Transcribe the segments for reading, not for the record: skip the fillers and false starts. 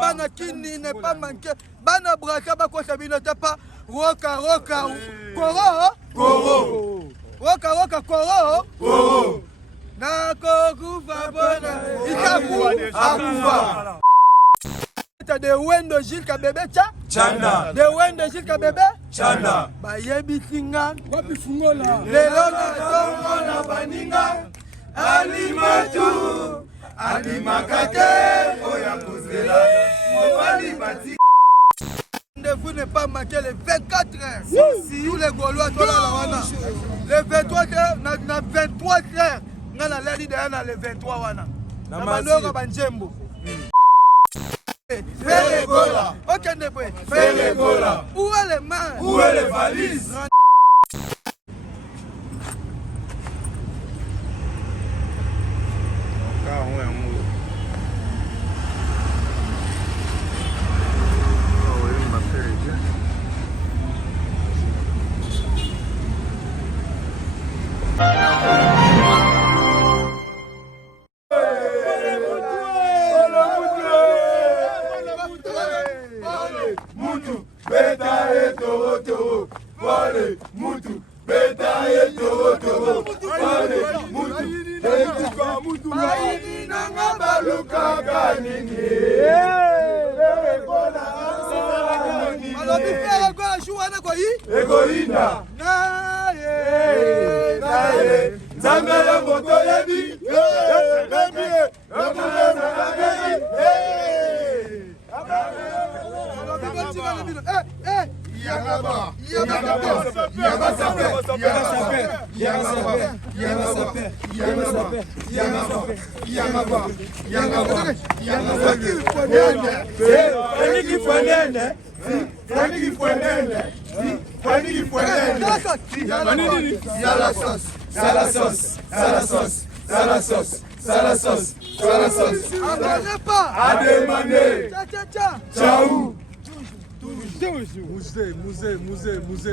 Bana kini n'est pas manqué. Bana braka ba ko sabino tapa. Roka roka koro koro. Roka roka koro koro. Na kokufa bona. Ikaku akufa. De wendo Gilles bébé chana. De wendo Gilles bébé chana. Ba yebi singa. Wapi fungola. Lelo na tongo na baninga. Alimatu. Alimakate oya kozela mobali bati. Vous n'est pas manqué les 24 heures. Si tous les Gaulois sont là, les 23 heures, na 23 heures, na la lady de na les 23 wana. Na malora banjembo. Fais les gola. OK ne peut. Fais les gola. Où est les mains? Où est les valises?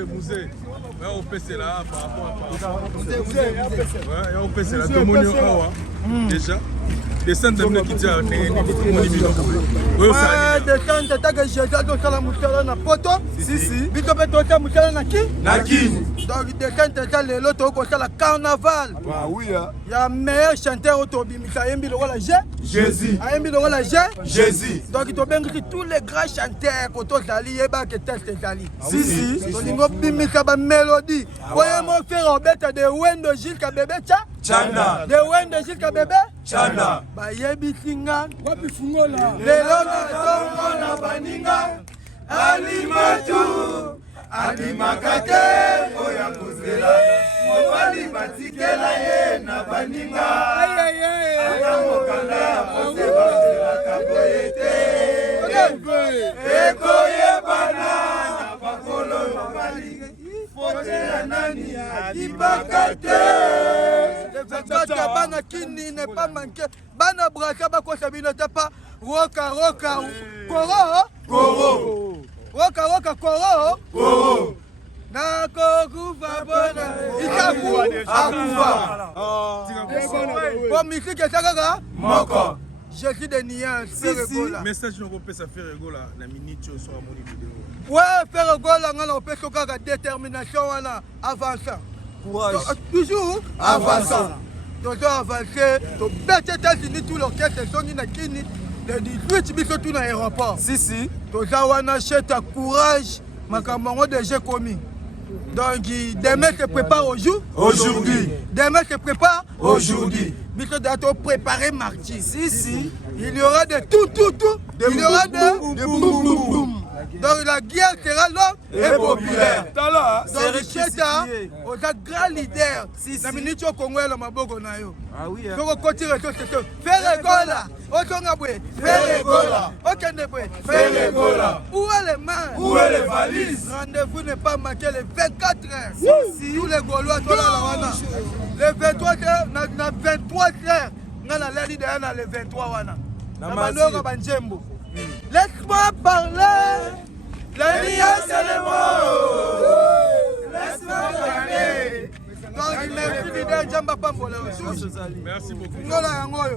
Musée. Ouais, on fait là par rapport à ouais, on fait là tout monde déjà. Descendre de qui tient descendre taka jeja do sala mutala na poto. Si. Bito beto ta mutala na ki? Na ki. Donc descendre ta lelo to ko sala carnaval. Ah oui ya meilleur chanteur autobi Mikayembi lokola Jésus. Ayembi lokola Jésus. Donc to bengi tous les grands chanteurs ko to sali yeba ke test sali. Si. To lingo bimika ba mélodie. Voyez mon frère Robert de Wendo Gilles Kabebe chana. De Wendo Gilles Kabebe chana. Ba yebi singa. Wapi fungola. Lelo na tongo na baninga. Alimatu. Alimakate oya kozela mobali batikela ye na baninga. Atamokanda pose bazela kaboyete. Ekoye bana na bakolo mobali. Fote ya nani adibakate. Bana kini n'est pas manqué. Bana braka ba ko sabino tapa. Roka roka koro koro. Roka koro na kokufa bona ikaku akufa. Bon musique esaka moko Jésus de Nia Ferregola. Message no kopesa Ferregola na minute sur amoni vidéo. Ouais, Ferregola ngala opesa kaka détermination wana avançant. Courage. Toujours avançant. Donc avancer, to bête États-Unis tout l'orchestre songi na kini. Le 18 biso tout na aéroport. Si. Toza wana cheta courage makambo déjà commis. Donc demain se prépare aujourd'hui. Demain se prépare aujourd'hui. Biso dato préparer mardi. Si. Il y aura de tout. Il y aura de boum. Donc la guerre sera longue et populaire. Donc cheta aux grands leaders. Na minute au Congo la maboko na yo. Ah oui. Donc continuer tout. Ferregola. Ferregola. OK ne peut. Ferregola. Où est les mains? Où est les valises? Rendez-vous n'est pas manqué les 24 heures. Si tous les Gaulois sont là wana. Les 23 heures, na 23 heures. nga nalali deya na le 23 wana na bandoko banjembo. Laisse-moi parler, la vie c'est le mot. Laisse-moi parler. Merci beaucoup. Voilà.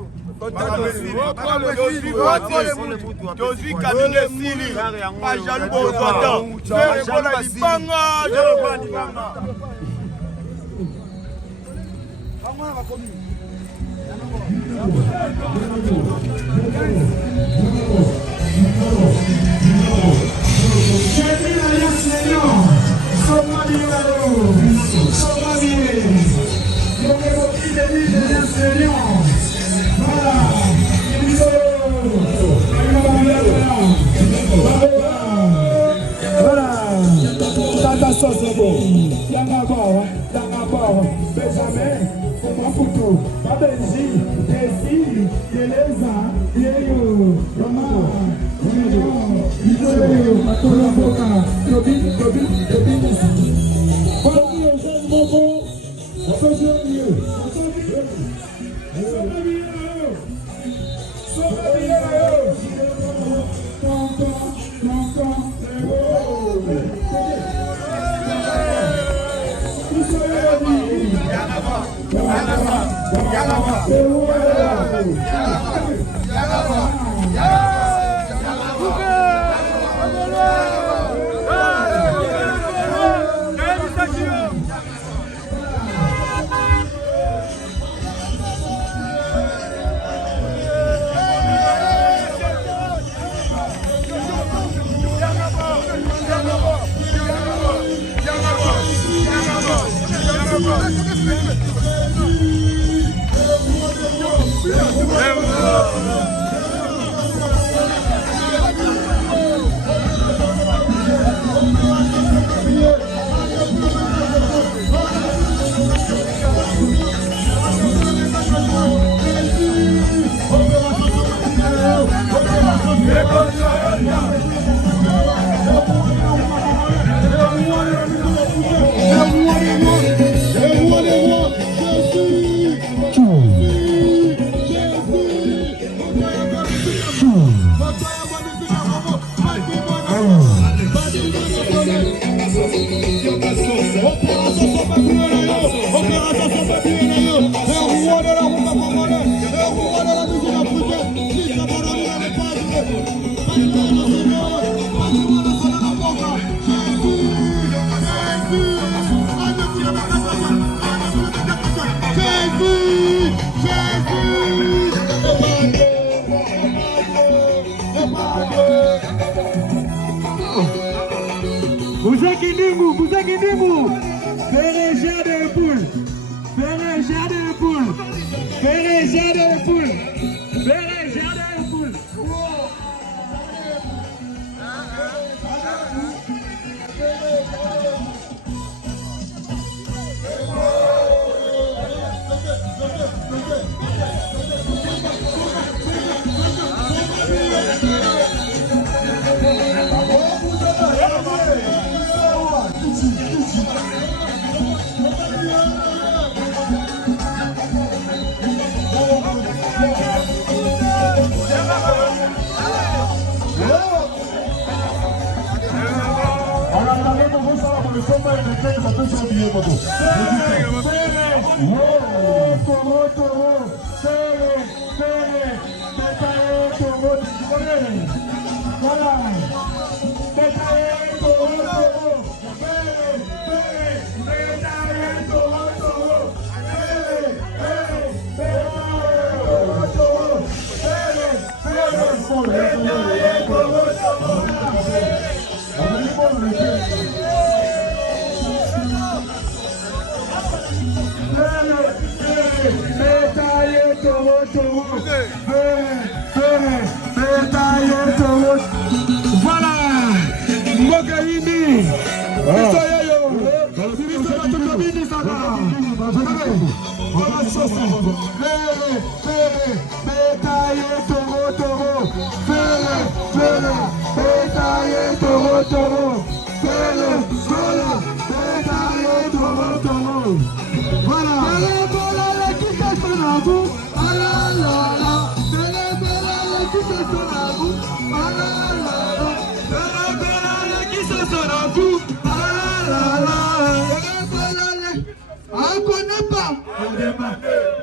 On connaît pas.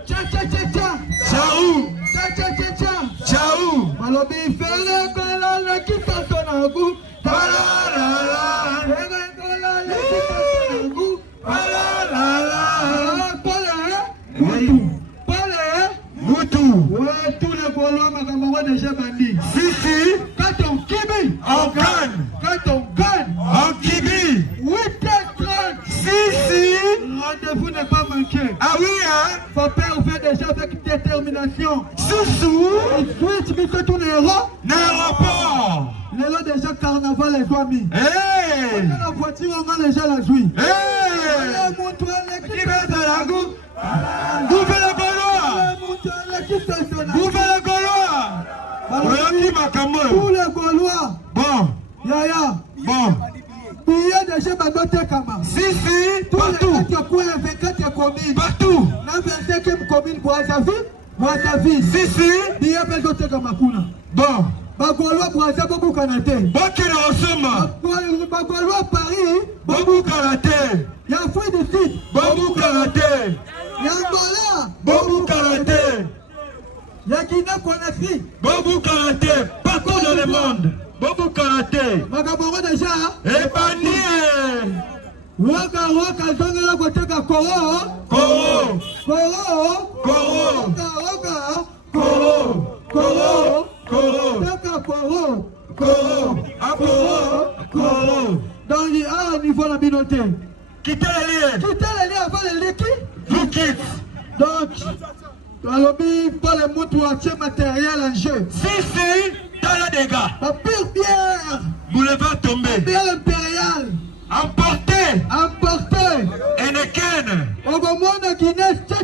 Tcha tcha tcha tcha. Ciao. Tcha tcha tcha tcha. Ciao. Malobi fere kola la kita sonagu. Bala la la. Fere kola la kita sonagu. Bala la la. Moutou. Ouais, tous les Gaulois, ma camarade déjà bandit. Sissi. Quand on kibi. On gagne. Quand on gagne. On kibi. 8h30. Sissi. Rendez-vous n'est pas manqué. Ah oui, hein? Faut faire déjà avec détermination. Soussou. Switch, mais c'est tout les héros. L'aéroport. Les lots déjà carnaval les amis. Hey. Dans la voiture, on a déjà la jouie. Hey. Montre l'équipe de la goût. Bouffez le Gaulois. Montre l'équipe de Bouffez le Gaulois. Oyoki Makambo. Tous les Gaulois. Bon. Yaya. Bon. Billet déjà Badote Kama. Si, partout. Tous les 24 communes. Partout. Dans 25e commune, Boazavi. Si. Billet Badote Kama Kuna. Bon. Bagoualois Boaza Bobu Kanate. Bokele Osoma. Bagoualois Paris. Bobu Karate. Y'a fouille de site. Bobu Karate. Y'a Angola. Bobu Karate. Y'a Guinée-Conakry. Bobu Karate. Partout dans le monde. Bobu Karate. Magaboro déjà. Epanie. Waka zongela koteka Koro. Koro. Koro. Koro. Waka. Koro. Koro. Koro. Teka Koro. Koro. Koro. Koro. Dans les A niveau la minoté. Quittez les liens. Quittez les liens avant les liquides. Vous quittez. Donc, alobi pas les motos à matériel en jeu. Si, dans les dégâts. La pire bière. Boulevard tombé. Bière impériale. Emporté. Eneken. Ogomona Guinness. Tcha.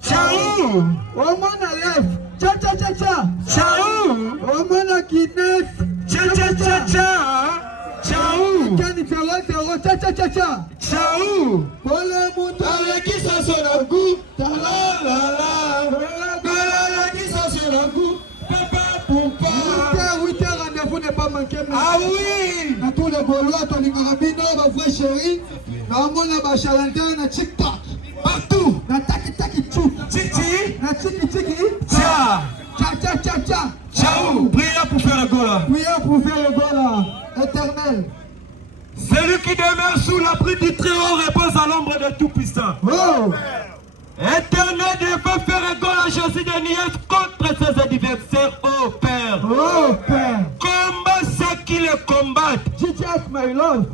Ciao. Omona Lef. Tcha. Ciao. Omona Guinness. Tcha. Ciao. Kani 0 tcha. Ciao. Pole mutu Aleki Sasonagu. Talalala. Aleki Sasonagu. Papa Poupa. 8h, rendez-vous n'est pas manqué. Ah oui. Na tous les Gaulois, Tony Marabino, ma vraie chérie. Na mona ba Chalantin, na TikTok. Partout. Na taki tchou. Titi. Na tiki. Tcha. Tcha. Ciao. Prière pour faire le goal. Prière pour faire le goal éternel. Celui qui demeure sous l'abri du Très-Haut repose à l'ombre de Tout-Puissant. Oh. Éternel Dieu veut faire un goal à Jésus de Niès contre ses adversaires, ô Père. Oh Père. Combat ceux qui le combattent. Jesus my love.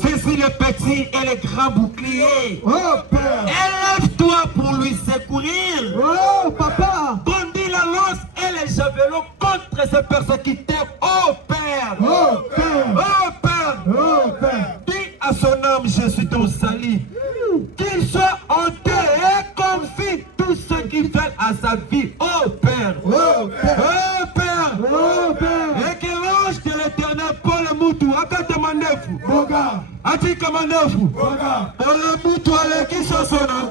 Saisis les petits et les grands boucliers. Oh Père. Élève-toi pour lui secourir. Oh Papa. Brandis la lance et les javelots contre ces persécuteurs, ô Père. Oh Père. Ô Père. Oh Père. Dis à son âme, je suis ton salut. Qu'il soit enterré comme fit tous ceux qui veulent à sa vie, ô Père. Oh Père. Ô Père. Oh Père. Et que l'ange de l'éternel, Paul Moutou, akate mandefu. Boga. Atika mandefu. Boga. Paul Moutou, aleki soso na